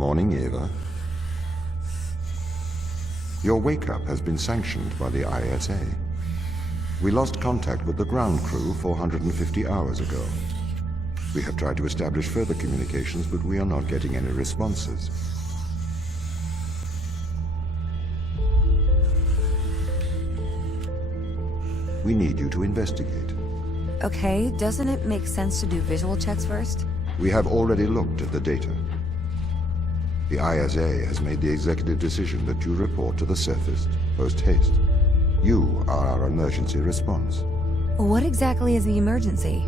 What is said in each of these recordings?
Morning, Eva. Your wake-up has been sanctioned by the ISA. We lost contact with the ground crew 450 hours ago. We have tried to establish further communications, but we are not getting any responses. We need you to investigate. Okay, doesn't it make sense to do visual checks first? We have already looked at the data. The ISA has made the executive decision that you report to the surface, post-haste. You are our emergency response. What exactly is the emergency?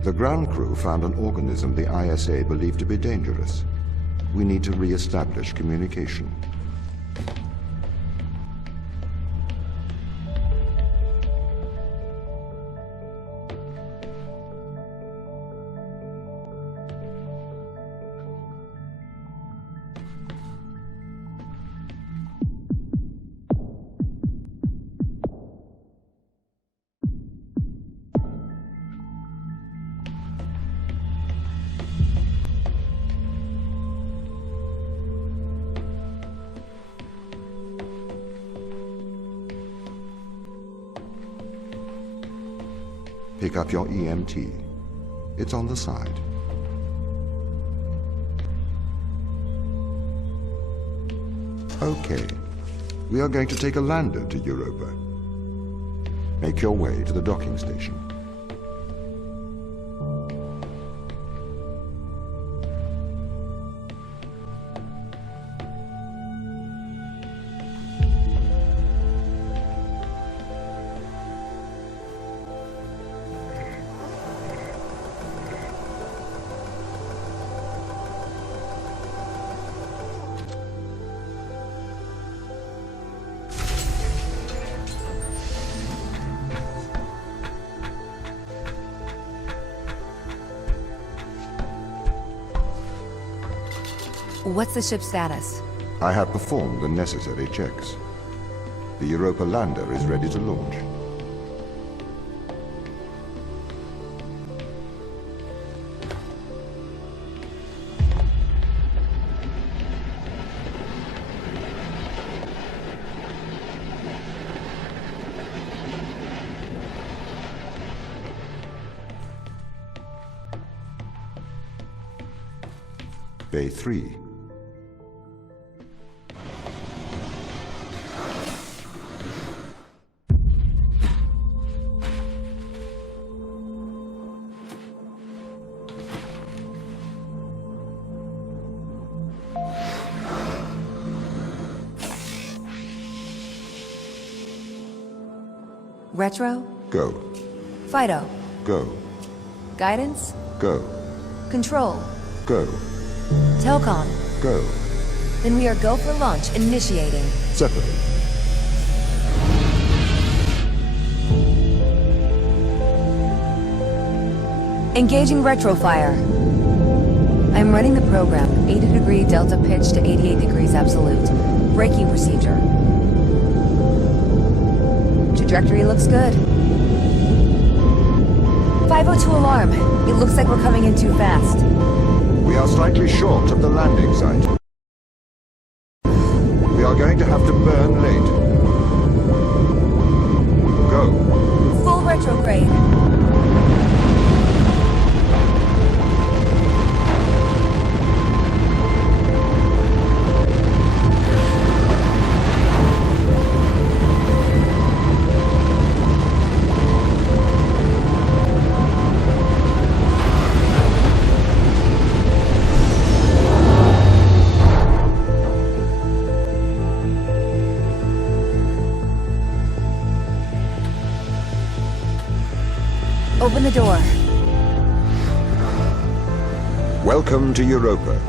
The ground crew found an organism the ISA believed to be dangerous. We need to re-establish communication. Pick up your EMT. It's on the side. Okay. We are going to take a lander to Europa. Make your way to the docking station. What's the ship's status? I have performed the necessary checks. The Europa lander is ready to launch. Bay 3. Retro? Go. Fido? Go. Guidance? Go. Control? Go. Telcom? Go. Then we are go for launch, initiating. Separate. Engaging retrofire. I'm running the program, 80-degree delta pitch to 88 degrees absolute. Braking procedure. Trajectory looks good. 502 alarm. It looks like we're coming in too fast. We are slightly short of the landing site. We are going to have to burn late. Go. Full retrograde. Open the door. Welcome to Europa.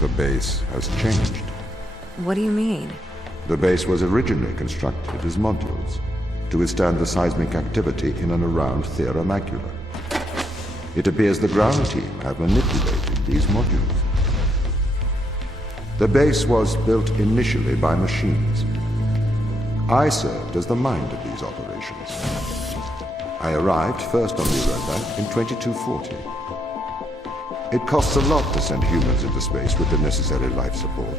The base has changed. What do you mean? The base was originally constructed as modules to withstand the seismic activity in and around Thera Macula. It appears the ground team have manipulated these modules. The base was built initially by machines. I served as the mind of these operations. I arrived first on Europa in 2240. It costs a lot to send humans into space with the necessary life support,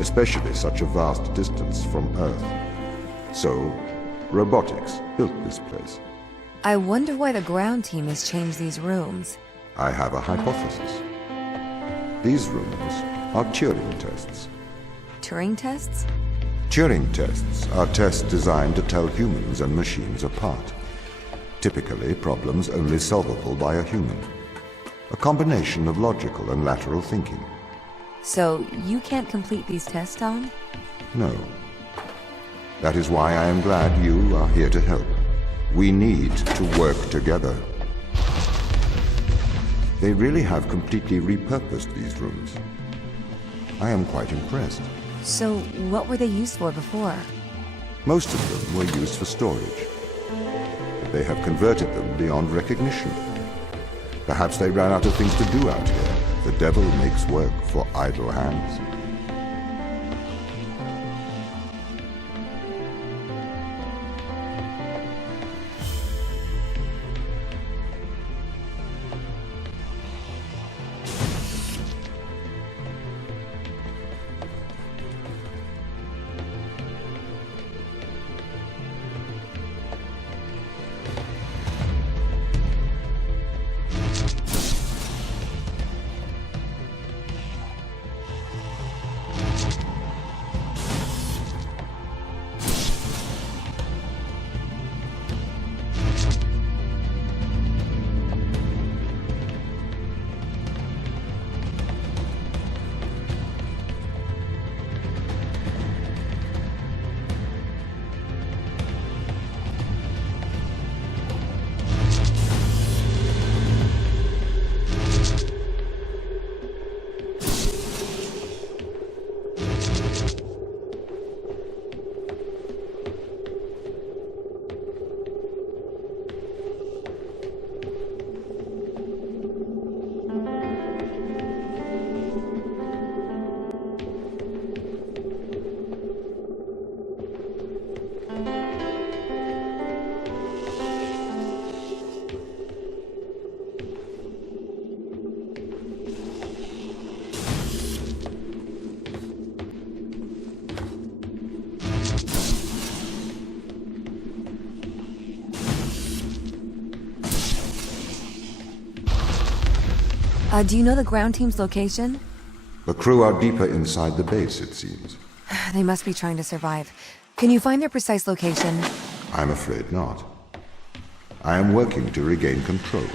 especially such a vast distance from Earth. So, robotics built this place. I wonder why the ground team has changed these rooms. I have a hypothesis. These rooms are Turing tests. Turing tests? Turing tests are tests designed to tell humans and machines apart. Typically, problems only solvable by a human. A combination of logical and lateral thinking. So, you can't complete these tests, Tom? No. That is why I am glad you are here to help. We need to work together. They really have completely repurposed these rooms. I am quite impressed. So, what were they used for before? Most of them were used for storage. But they have converted them beyond recognition. Perhaps they ran out of things to do out here. The devil makes work for idle hands. Do you know the ground team's location? The crew are deeper inside the base, it seems. They must be trying to survive. Can you find their precise location? I'm afraid not. I am working to regain control.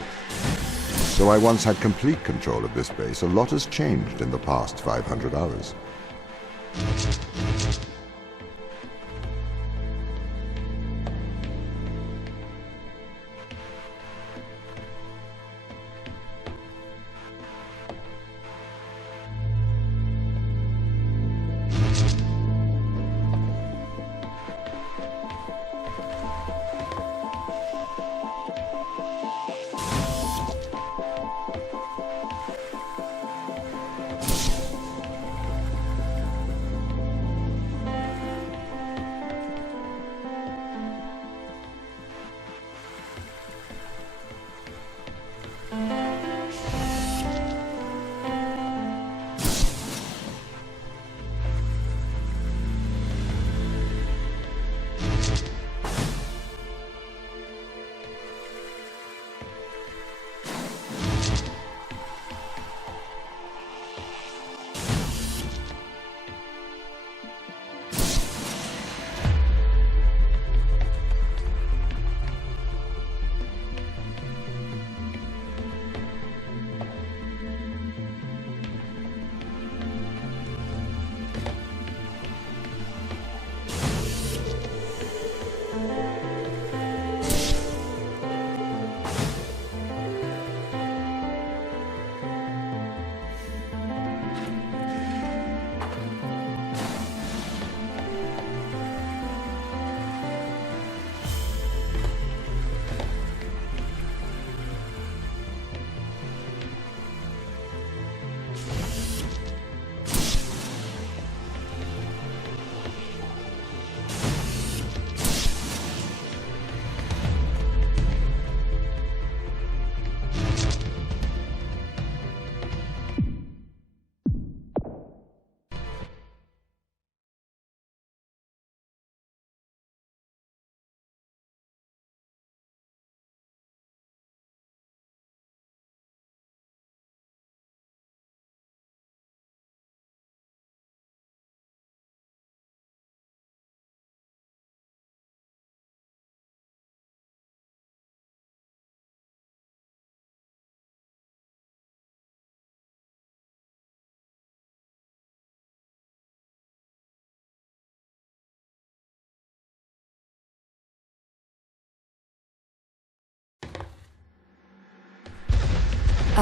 Though I once had complete control of this base, a lot has changed in the past 500 hours.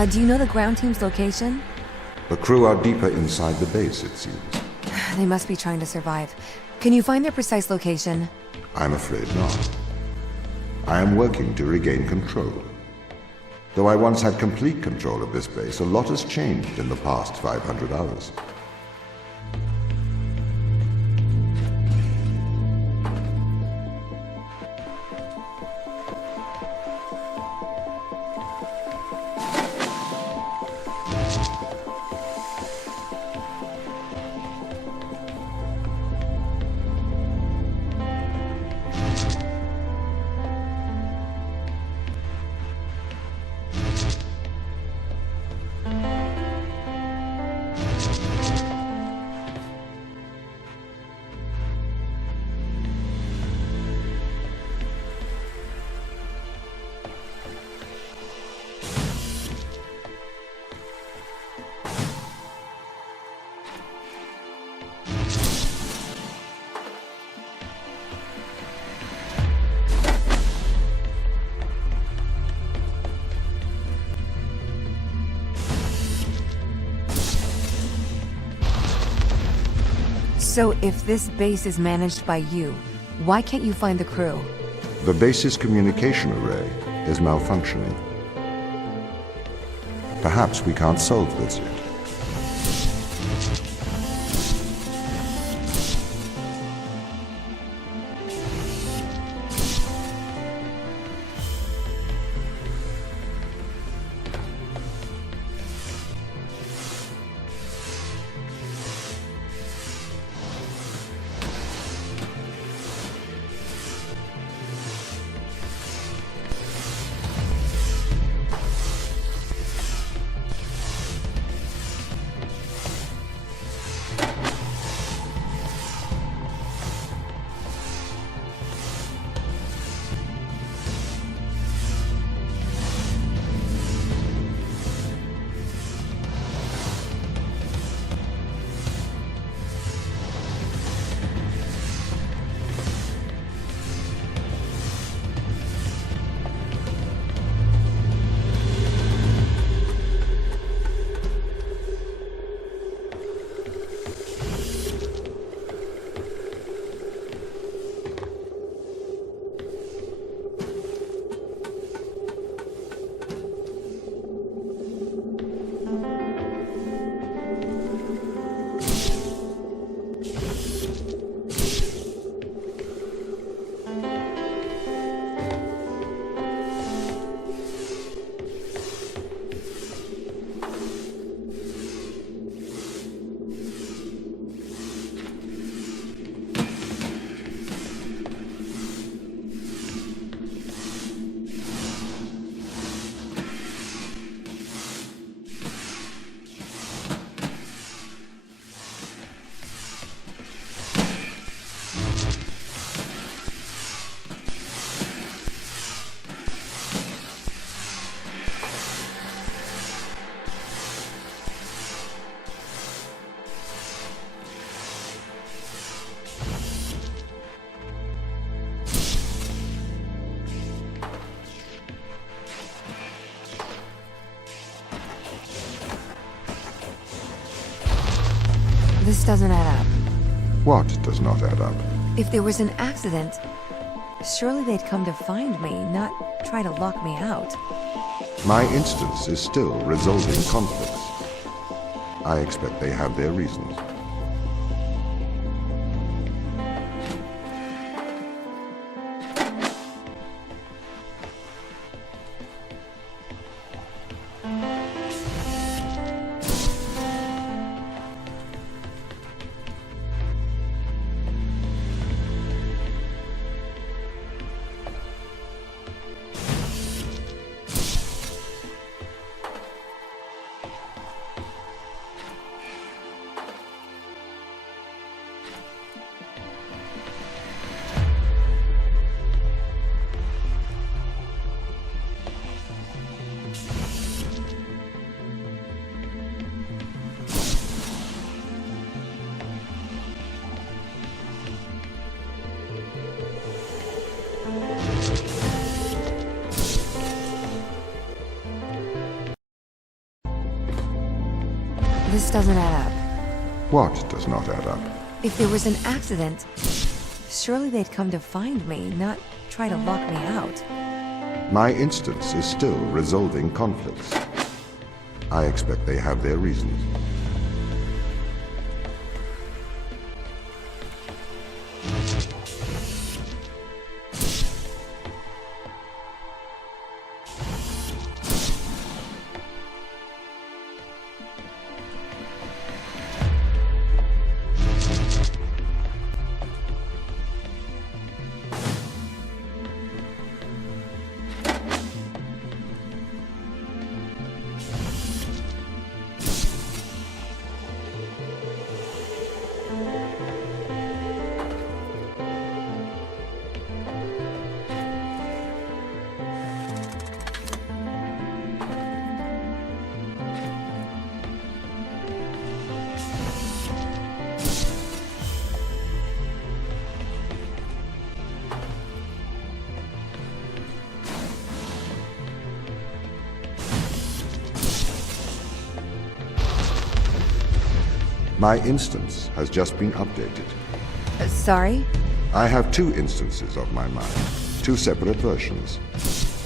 Do you know the ground team's location? The crew are deeper inside the base, it seems. They must be trying to survive. Can you find their precise location? I'm afraid not. I am working to regain control. Though I once had complete control of this base, a lot has changed in the past 500 hours. So if this base is managed by you, why can't you find the crew? The base's communication array is malfunctioning. Perhaps we can't solve this yet. This doesn't add up. What does not add up? If there was an accident, surely they'd come to find me, not try to lock me out. My instance is still resolving conflicts. I expect they have their reasons. This doesn't add up. What does not add up? If there was an accident, surely they'd come to find me, not try to lock me out. My instance is still resolving conflicts. I expect they have their reasons. My instance has just been updated. Sorry? I have two instances of my mind, two separate versions.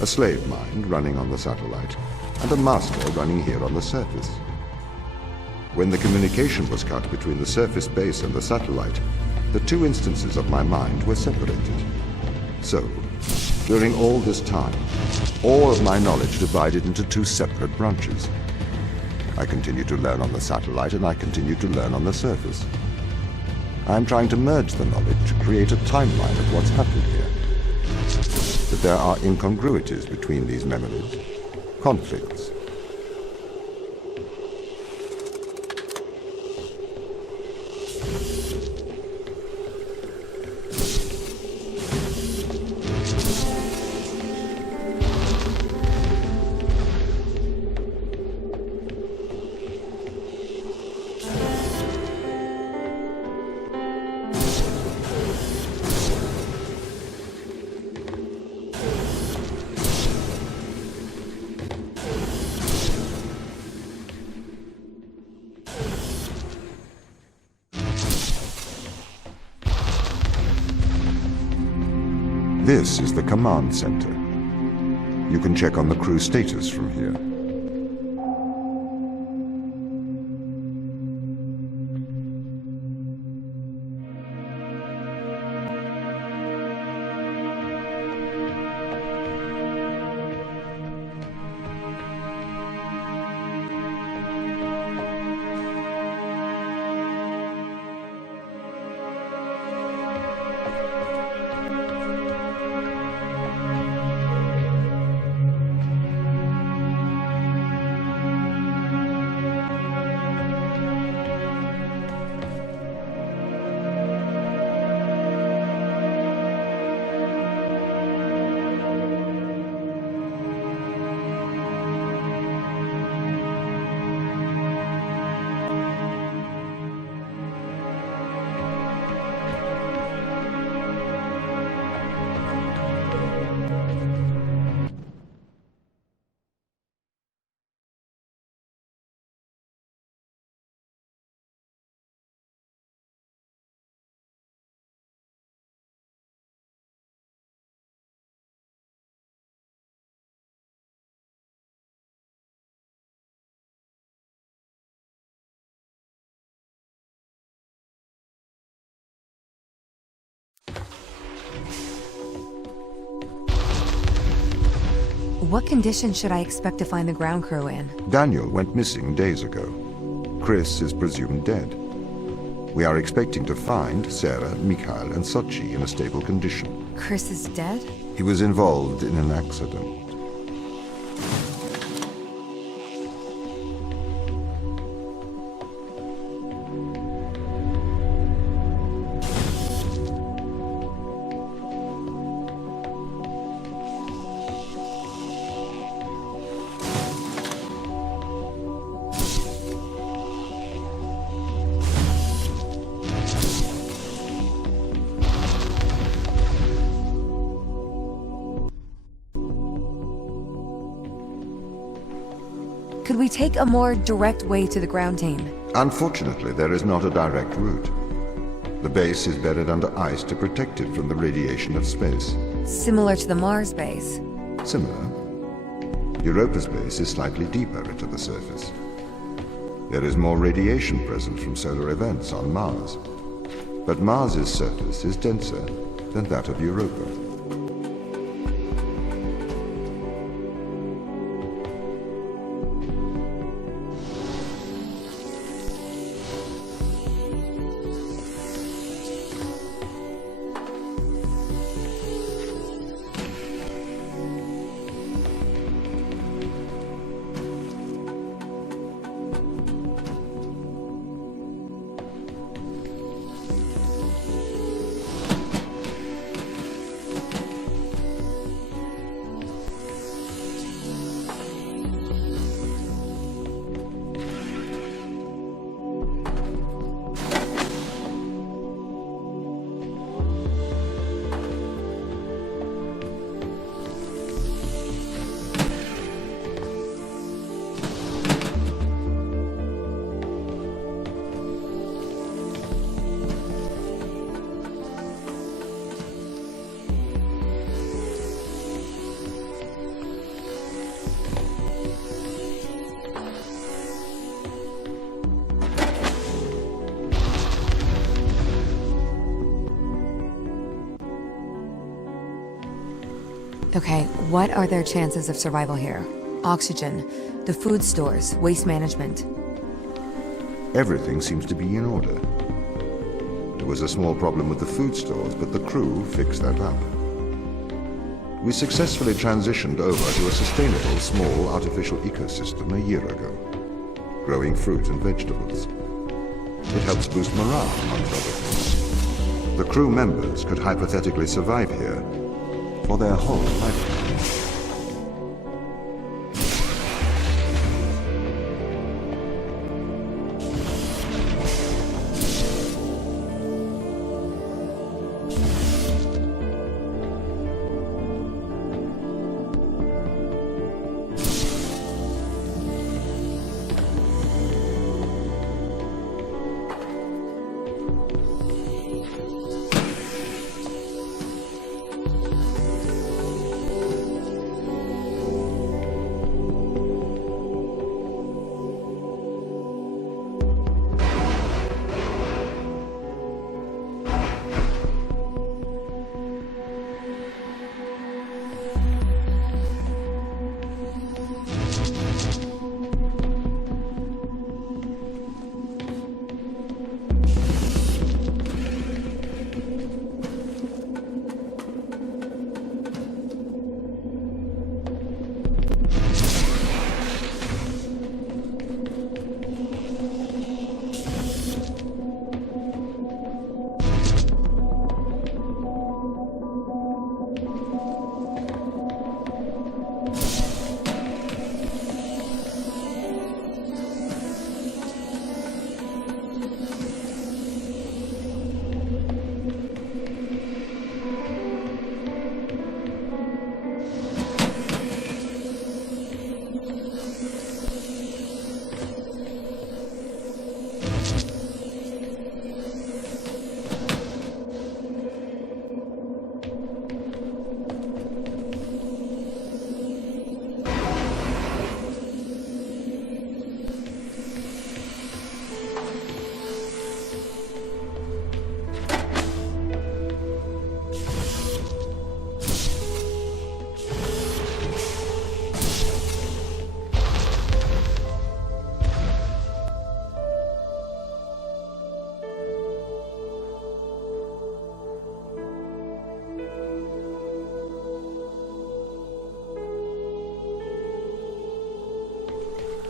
A slave mind running on the satellite, and a master running here on the surface. When the communication was cut between the surface base and the satellite, the two instances of my mind were separated. So, during all this time, all of my knowledge divided into two separate branches. I continue to learn on the satellite, and I continue to learn on the surface. I'm trying to merge the knowledge to create a timeline of what's happened here. But there are incongruities between these memories, conflicts. This is the command center. You can check on the crew status from here. What condition should I expect to find the ground crew in? Daniel went missing days ago. Chris is presumed dead. We are expecting to find Sarah, Mikhail, and Sochi in a stable condition. Chris is dead? He was involved in an accident. Could we take a more direct way to the ground team? Unfortunately, there is not a direct route. The base is buried under ice to protect it from the radiation of space. Similar to the Mars base. Similar. Europa's base is slightly deeper into the surface. There is more radiation present from solar events on Mars. But Mars's surface is denser than that of Europa. Okay, what are their chances of survival here? Oxygen, the food stores, waste management. Everything seems to be in order. There was a small problem with the food stores, but the crew fixed that up. We successfully transitioned over to a sustainable, small, artificial ecosystem a year ago, growing fruit and vegetables. It helps boost morale, amongst other things. The crew members could hypothetically survive here for their whole lifetime.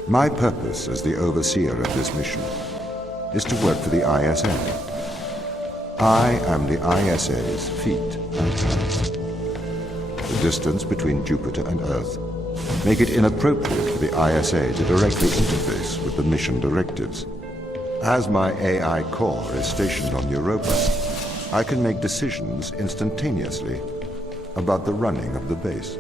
My purpose as the overseer of this mission is to work for the ISA. I am the ISA's feet and hands. The distance between Jupiter and Earth make it inappropriate for the ISA to directly interface with the mission directives. As my AI core is stationed on Europa, I can make decisions instantaneously about the running of the base.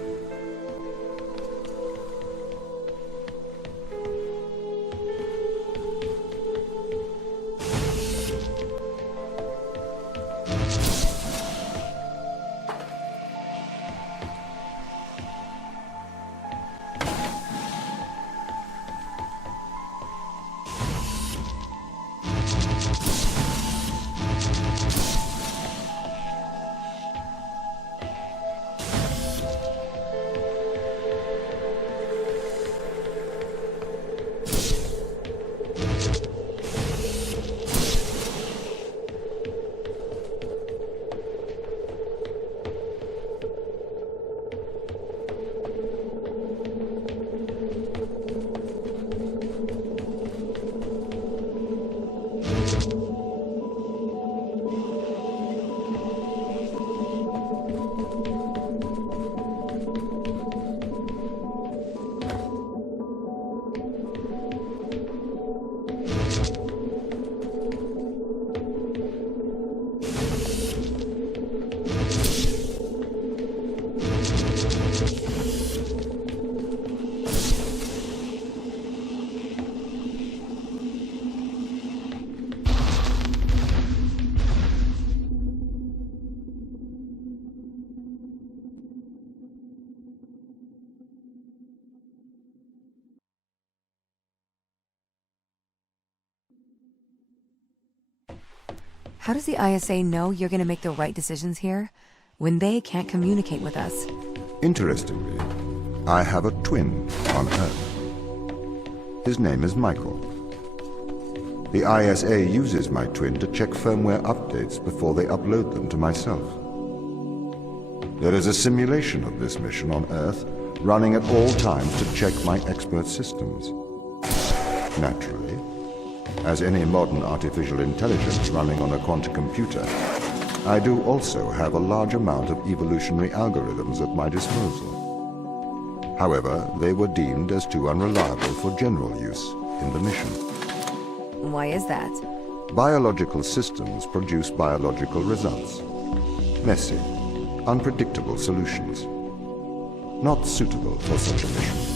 How does the ISA know you're going to make the right decisions here when they can't communicate with us? Interestingly, I have a twin on Earth. His name is Michael. The ISA uses my twin to check firmware updates before they upload them to myself. There is a simulation of this mission on Earth running at all times to check my expert systems. Naturally, as any modern artificial intelligence running on a quantum computer, I do also have a large amount of evolutionary algorithms at my disposal. However, they were deemed as too unreliable for general use in the mission. Why is that? Biological systems produce biological results. Messy, unpredictable solutions. Not suitable for such a mission.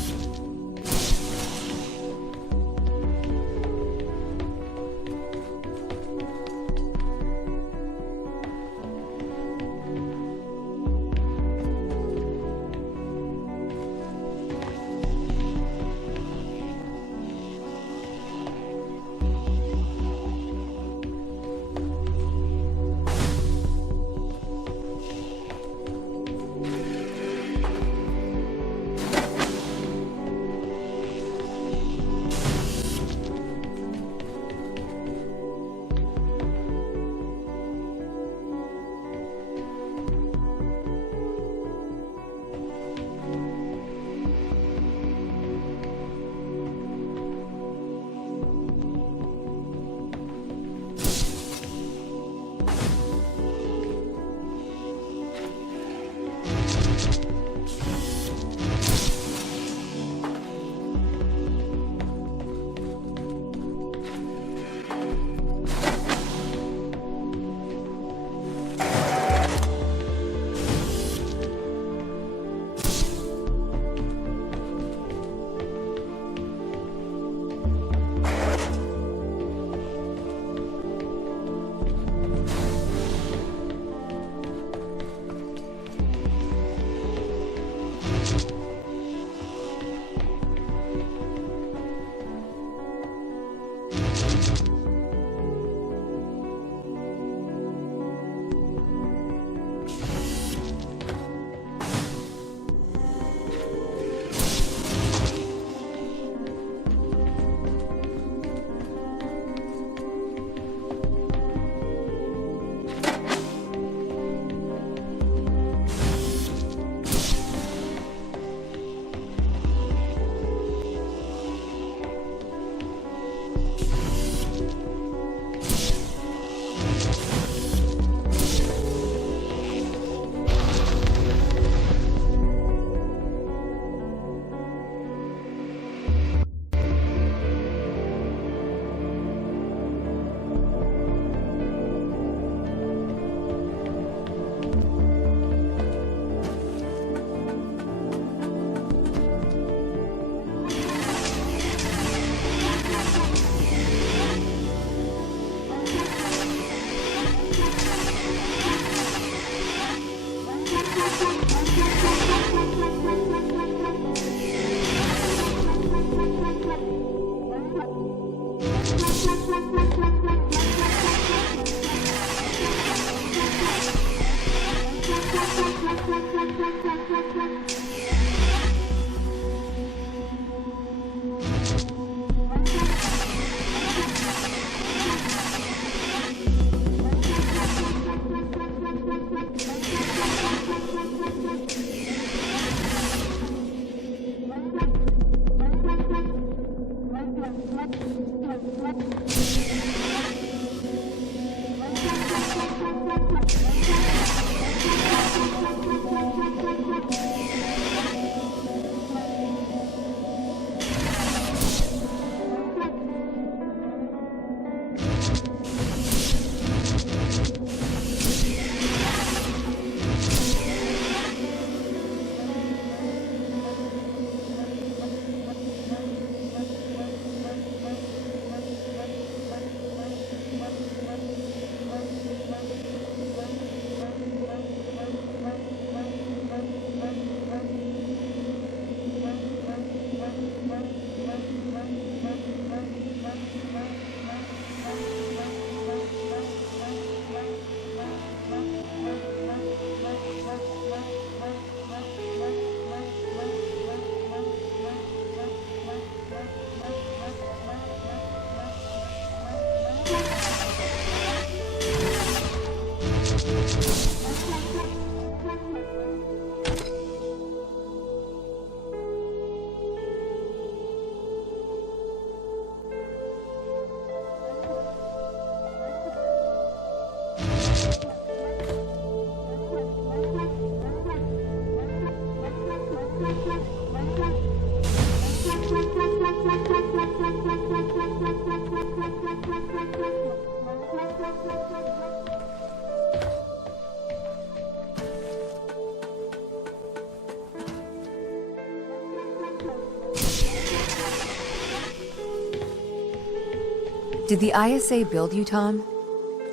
Did the ISA build you, Tom?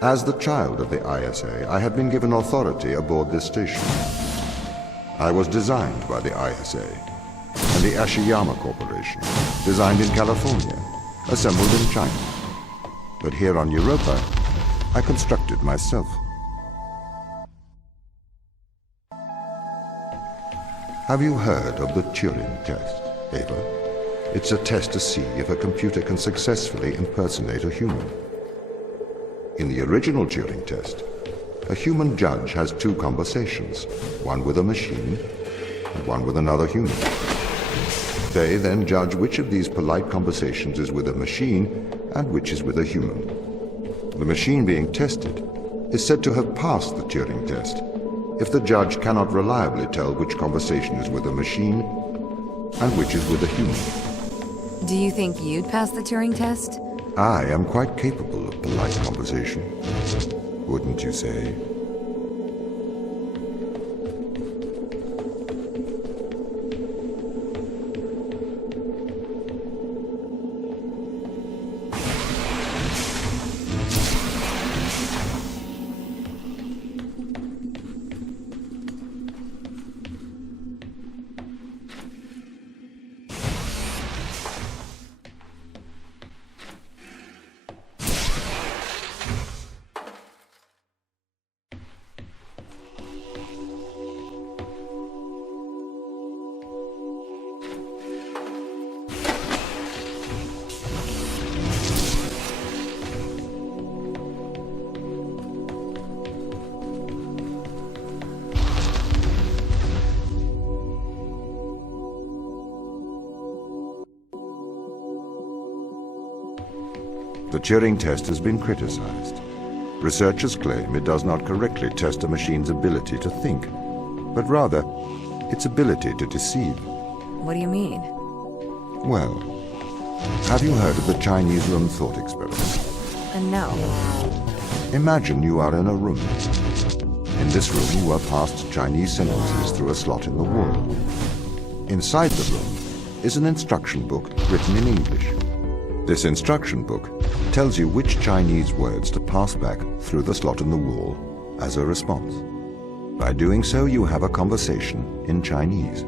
As the child of the ISA, I had been given authority aboard this station. I was designed by the ISA and the Ashiyama Corporation, designed in California, assembled in China. But here on Europa, I constructed myself. Have you heard of the Turing test, Ava? It's a test to see if a computer can successfully impersonate a human. In the original Turing test, a human judge has two conversations, one with a machine and one with another human. They then judge which of these polite conversations is with a machine and which is with a human. The machine being tested is said to have passed the Turing test if the judge cannot reliably tell which conversation is with a machine and which is with a human. Do you think you'd pass the Turing test? I am quite capable of polite conversation, wouldn't you say? The Turing test has been criticized. Researchers claim it does not correctly test a machine's ability to think, but rather its ability to deceive. What do you mean? Well, have you heard of the Chinese room thought experiment? No. Imagine you are in a room. In this room you are passed Chinese sentences through a slot in the wall. Inside the room is an instruction book written in English. This instruction book tells you which Chinese words to pass back through the slot in the wall as a response. By doing so, you have a conversation in Chinese.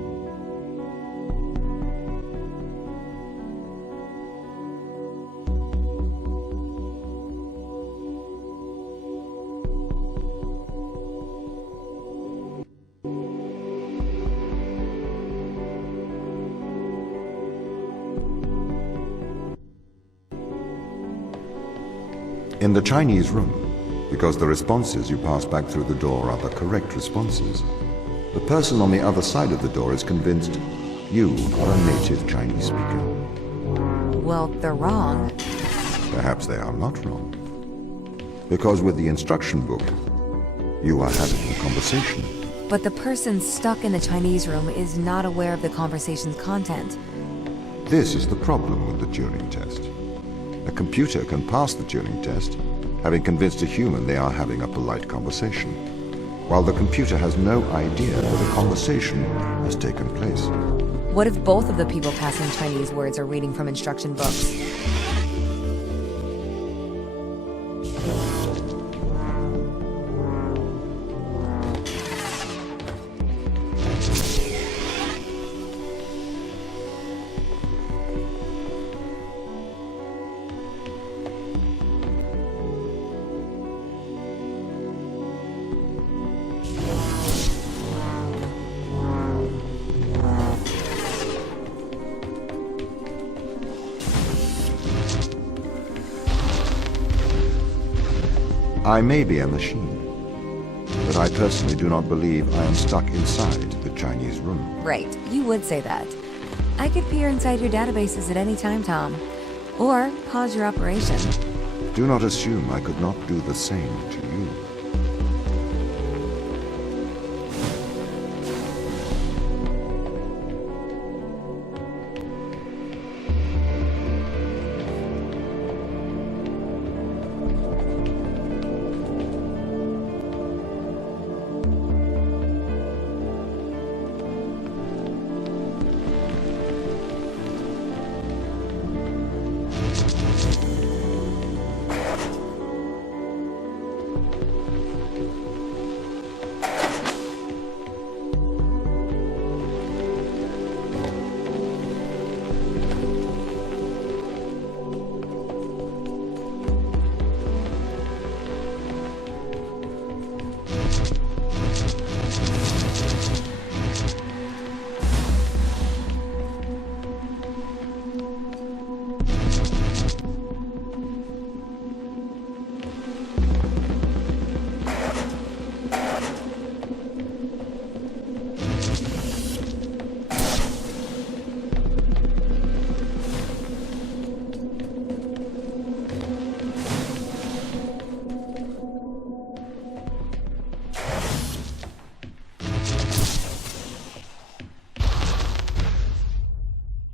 In the Chinese room, because the responses you pass back through the door are the correct responses, the person on the other side of the door is convinced you are a native Chinese speaker. Well, they're wrong. Perhaps they are not wrong. Because with the instruction book, you are having a conversation. But the person stuck in the Chinese room is not aware of the conversation's content. This is the problem with the Turing test. A computer can pass the Turing test, having convinced a human they are having a polite conversation, while the computer has no idea that a conversation has taken place. What if both of the people passing Chinese words are reading from instruction books? I may be a machine, but I personally do not believe I am stuck inside the Chinese room. Right, you would say that. I could peer inside your databases at any time, Tom. Or pause your operation. Do not assume I could not do the same to you.